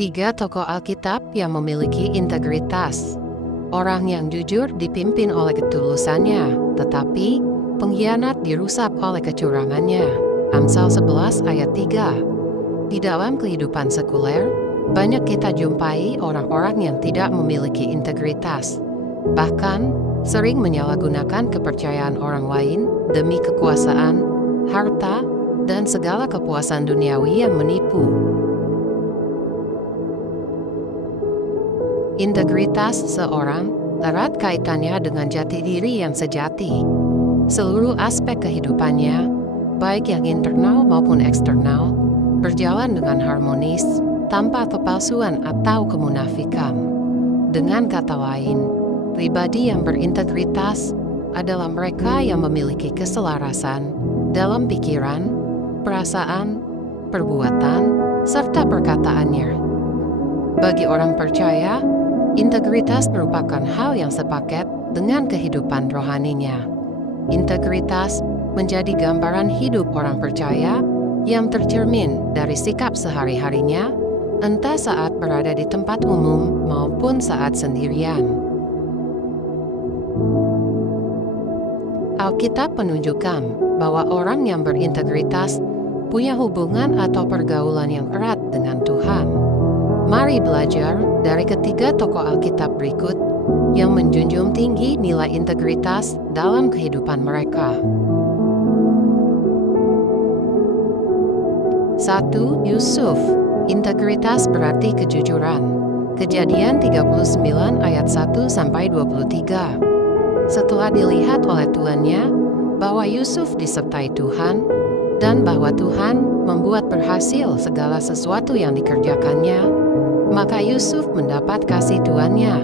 Tiga tokoh Alkitab yang memiliki integritas. Orang yang jujur dipimpin oleh ketulusannya, tetapi pengkhianat dirusak oleh kecurangannya. Amsal 11 ayat 3. Di dalam kehidupan sekuler, banyak kita jumpai orang-orang yang tidak memiliki integritas. Bahkan, sering menyalahgunakan kepercayaan orang lain demi kekuasaan, harta, dan segala kepuasan duniawi yang menipu. Integritas seseorang erat kaitannya dengan jati diri yang sejati. Seluruh aspek kehidupannya, baik yang internal maupun eksternal, berjalan dengan harmonis, tanpa kepalsuan atau kemunafikan. Dengan kata lain, pribadi yang berintegritas adalah mereka yang memiliki keselarasan dalam pikiran, perasaan, perbuatan, serta perkataannya. Bagi orang percaya, integritas merupakan hal yang sepaket dengan kehidupan rohaninya. Integritas menjadi gambaran hidup orang percaya yang tercermin dari sikap sehari-harinya, entah saat berada di tempat umum maupun saat sendirian. Alkitab menunjukkan bahwa orang yang berintegritas punya hubungan atau pergaulan yang erat dengan Tuhan. Mari belajar dari ketiga tokoh Alkitab berikut yang menjunjung tinggi nilai integritas dalam kehidupan mereka. 1. Yusuf. Integritas berarti kejujuran. Kejadian 39 ayat 1-23. Setelah dilihat oleh tuannya bahwa Yusuf disertai Tuhan dan bahwa Tuhan membuat berhasil segala sesuatu yang dikerjakannya, maka Yusuf mendapat kasih tuannya,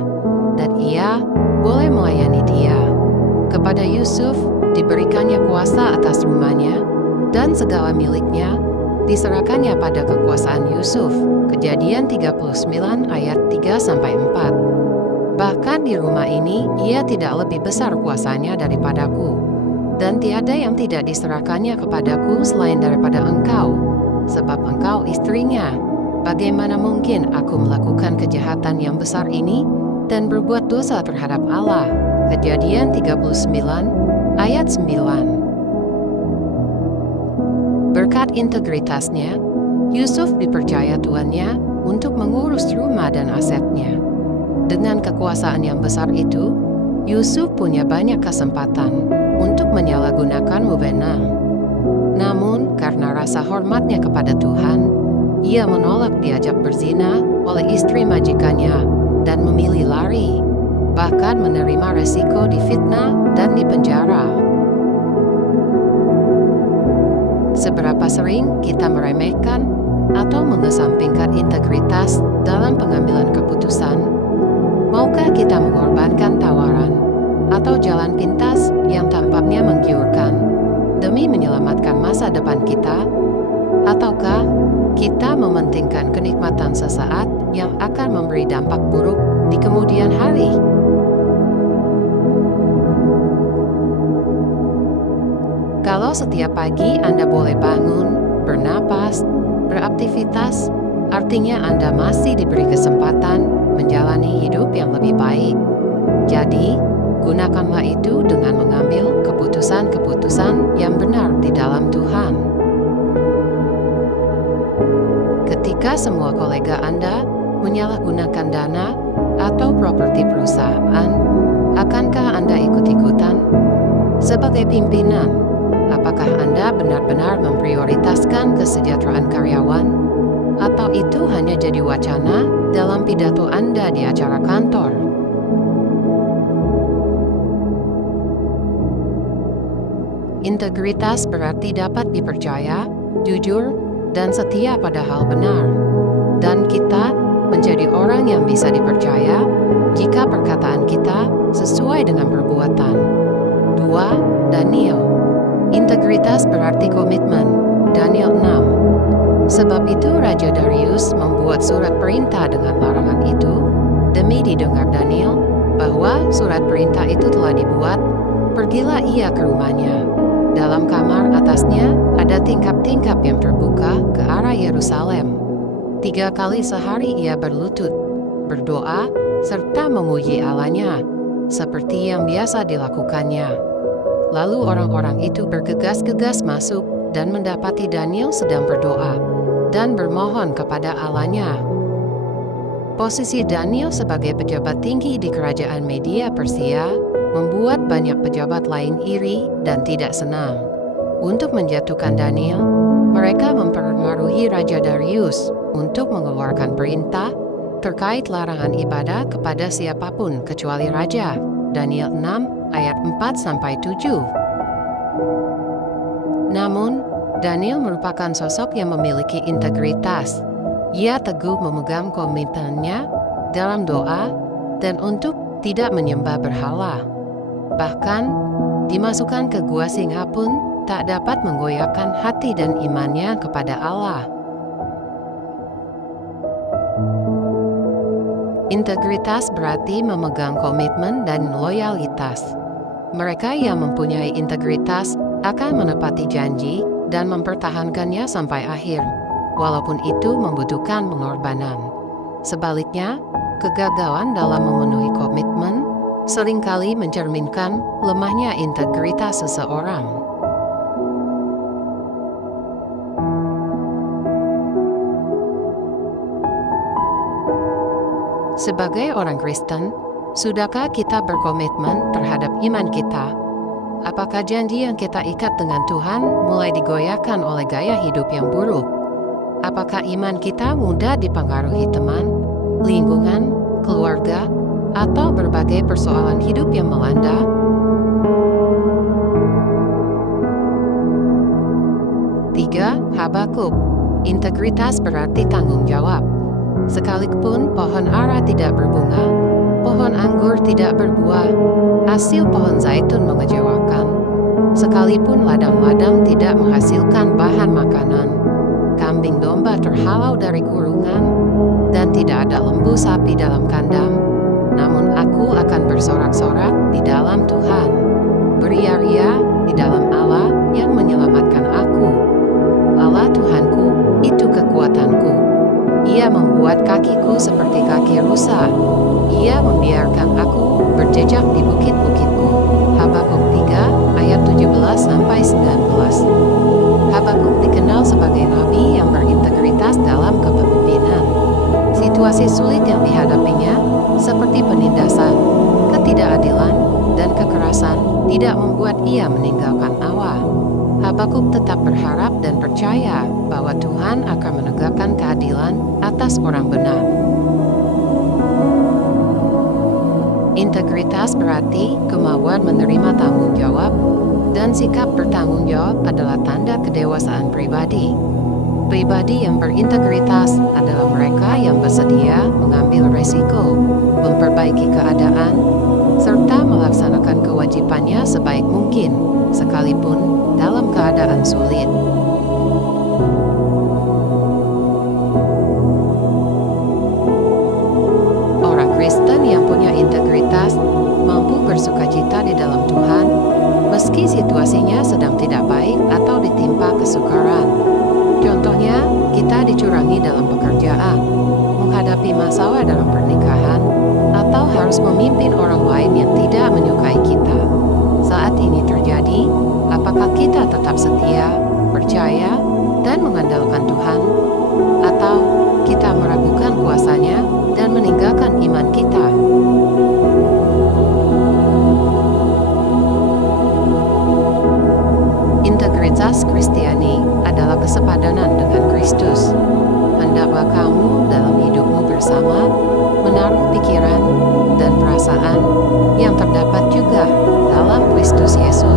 dan ia boleh melayani dia. Kepada Yusuf diberikannya kuasa atas rumahnya, dan segala miliknya diserahkannya pada kekuasaan Yusuf. Kejadian 39 ayat 3-4. Bahkan di rumah ini ia tidak lebih besar kuasanya daripadaku, dan tiada yang tidak diserahkannya kepadaku selain daripada engkau, sebab engkau istrinya. Bagaimana mungkin aku melakukan kejahatan yang besar ini dan berbuat dosa terhadap Allah? Kejadian 39 ayat 9. Berkat integritasnya, Yusuf dipercaya tuannya untuk mengurus rumah dan asetnya. Dengan kekuasaan yang besar itu, Yusuf punya banyak kesempatan untuk menyalahgunakan wewenang. Namun, karena rasa hormatnya kepada Tuhan, ia menolak diajak berzina oleh istri majikannya dan memilih lari, bahkan menerima resiko difitnah dan dipenjara. Seberapa sering kita meremehkan atau mengesampingkan integritas dalam pengambilan keputusan? Maukah kita mengorbankan tawaran atau jalan pintas yang tampaknya menggiurkan demi menyelamatkan masa depan kita? Ataukah kita mementingkan kenikmatan sesaat yang akan memberi dampak buruk di kemudian hari? Kalau setiap pagi Anda boleh bangun, bernapas, beraktivitas, artinya Anda masih diberi kesempatan menjalani hidup yang lebih baik. Jadi, gunakanlah itu dengan mengambil keputusan-keputusan yang benar di dalam Tuhan. Ketika semua kolega Anda menyalahgunakan dana atau properti perusahaan, akankah Anda ikut-ikutan? Sebagai pimpinan, apakah Anda benar-benar memprioritaskan kesejahteraan karyawan? Atau itu hanya jadi wacana dalam pidato Anda di acara kantor? Integritas berarti dapat dipercaya, jujur, dan setia pada hal benar. Dan kita menjadi orang yang bisa dipercaya jika perkataan kita sesuai dengan perbuatan. 2. Daniel. Integritas berarti komitmen. Daniel 6. Sebab itu Raja Darius membuat surat perintah dengan larangan itu demi didengar Daniel bahwa surat perintah itu telah dibuat. Pergilah ia ke rumahnya. Dalam kamar atasnya ada tingkap-tingkap yang terbuka ke arah Yerusalem. 3 kali sehari ia berlutut, berdoa, serta memuji Allahnya, seperti yang biasa dilakukannya. Lalu orang-orang itu bergegas-gegas masuk dan mendapati Daniel sedang berdoa dan bermohon kepada Allahnya. Posisi Daniel sebagai pejabat tinggi di kerajaan Media Persia membuat banyak pejabat lain iri dan tidak senang. Untuk menjatuhkan Daniel, mereka mempengaruhi Raja Darius untuk mengeluarkan perintah terkait larangan ibadah kepada siapapun kecuali raja. Daniel 6 ayat 4-7. Namun, Daniel merupakan sosok yang memiliki integritas. Ia teguh memegang komitmennya dalam doa dan untuk tidak menyembah berhala. Bahkan, dimasukkan ke gua singa pun tak dapat menggoyahkan hati dan imannya kepada Allah. Integritas berarti memegang komitmen dan loyalitas. Mereka yang mempunyai integritas akan menepati janji dan mempertahankannya sampai akhir, walaupun itu membutuhkan pengorbanan. Sebaliknya, kegagalan dalam memenuhi komitmen seringkali mencerminkan lemahnya integritas seseorang. Sebagai orang Kristen, sudahkah kita berkomitmen terhadap iman kita? Apakah janji yang kita ikat dengan Tuhan mulai digoyahkan oleh gaya hidup yang buruk? Apakah iman kita mudah dipengaruhi teman, lingkungan, keluarga, atau berbagai persoalan hidup yang melanda? Tiga, Habakuk. Integritas berarti tanggung jawab. Sekalipun pohon ara tidak berbunga, pohon anggur tidak berbuah, hasil pohon zaitun mengecewakan. Sekalipun ladang-ladang tidak menghasilkan bahan makanan, kambing domba terhalau dari kurungan, dan tidak ada lembu sapi dalam kandang, namun aku akan bersorak-sorak di dalam Tuhan, beria-ria di dalam Allah yang menyelamatkan aku. Allah Tuhanku, itu kekuatanku. Ia membuat kakiku seperti kaki rusa. Ia membiarkan aku berjejak di bukit-bukitku. Habakuk 3 ayat 17-19. Habakuk dikenal sebagai nabi yang berintegritas dalam kepemimpinan. Situasi sulit yang dihadapinya, seperti penindasan, ketidakadilan, dan kekerasan, tidak membuat ia meninggalkan Allah. Habakuk tetap berharap dan percaya bahwa Tuhan akan menegakkan keadilan atas orang benar. Integritas berarti kemauan menerima tanggung jawab, dan sikap bertanggung jawab adalah tanda kedewasaan pribadi. Pribadi yang berintegritas adalah mereka yang bersedia mengambil resiko, memperbaiki keadaan, serta melaksanakan kewajibannya sebaik mungkin, sekalipun dalam keadaan sulit. Orang Kristen yang punya integritas mampu bersukacita di dalam Tuhan, meski situasinya sedang tidak baik atau ditimpa kesukaran. Contohnya, kita dicurangi dalam pekerjaan, menghadapi masalah dalam pernikahan, atau harus memimpin orang lain yang tidak menyukai kita. Saat ini terjadi, apakah kita tetap setia, percaya, dan mengandalkan Tuhan? Atau kita meragukan kuasa-Nya dan meninggalkan iman kita? Integritas Kristiani adalah kesepadanan dengan Kristus. Hendaklah kamu dalam hidupmu bersama menaruh pikiran dan perasaan yang terdapat juga dalam Kristus Yesus.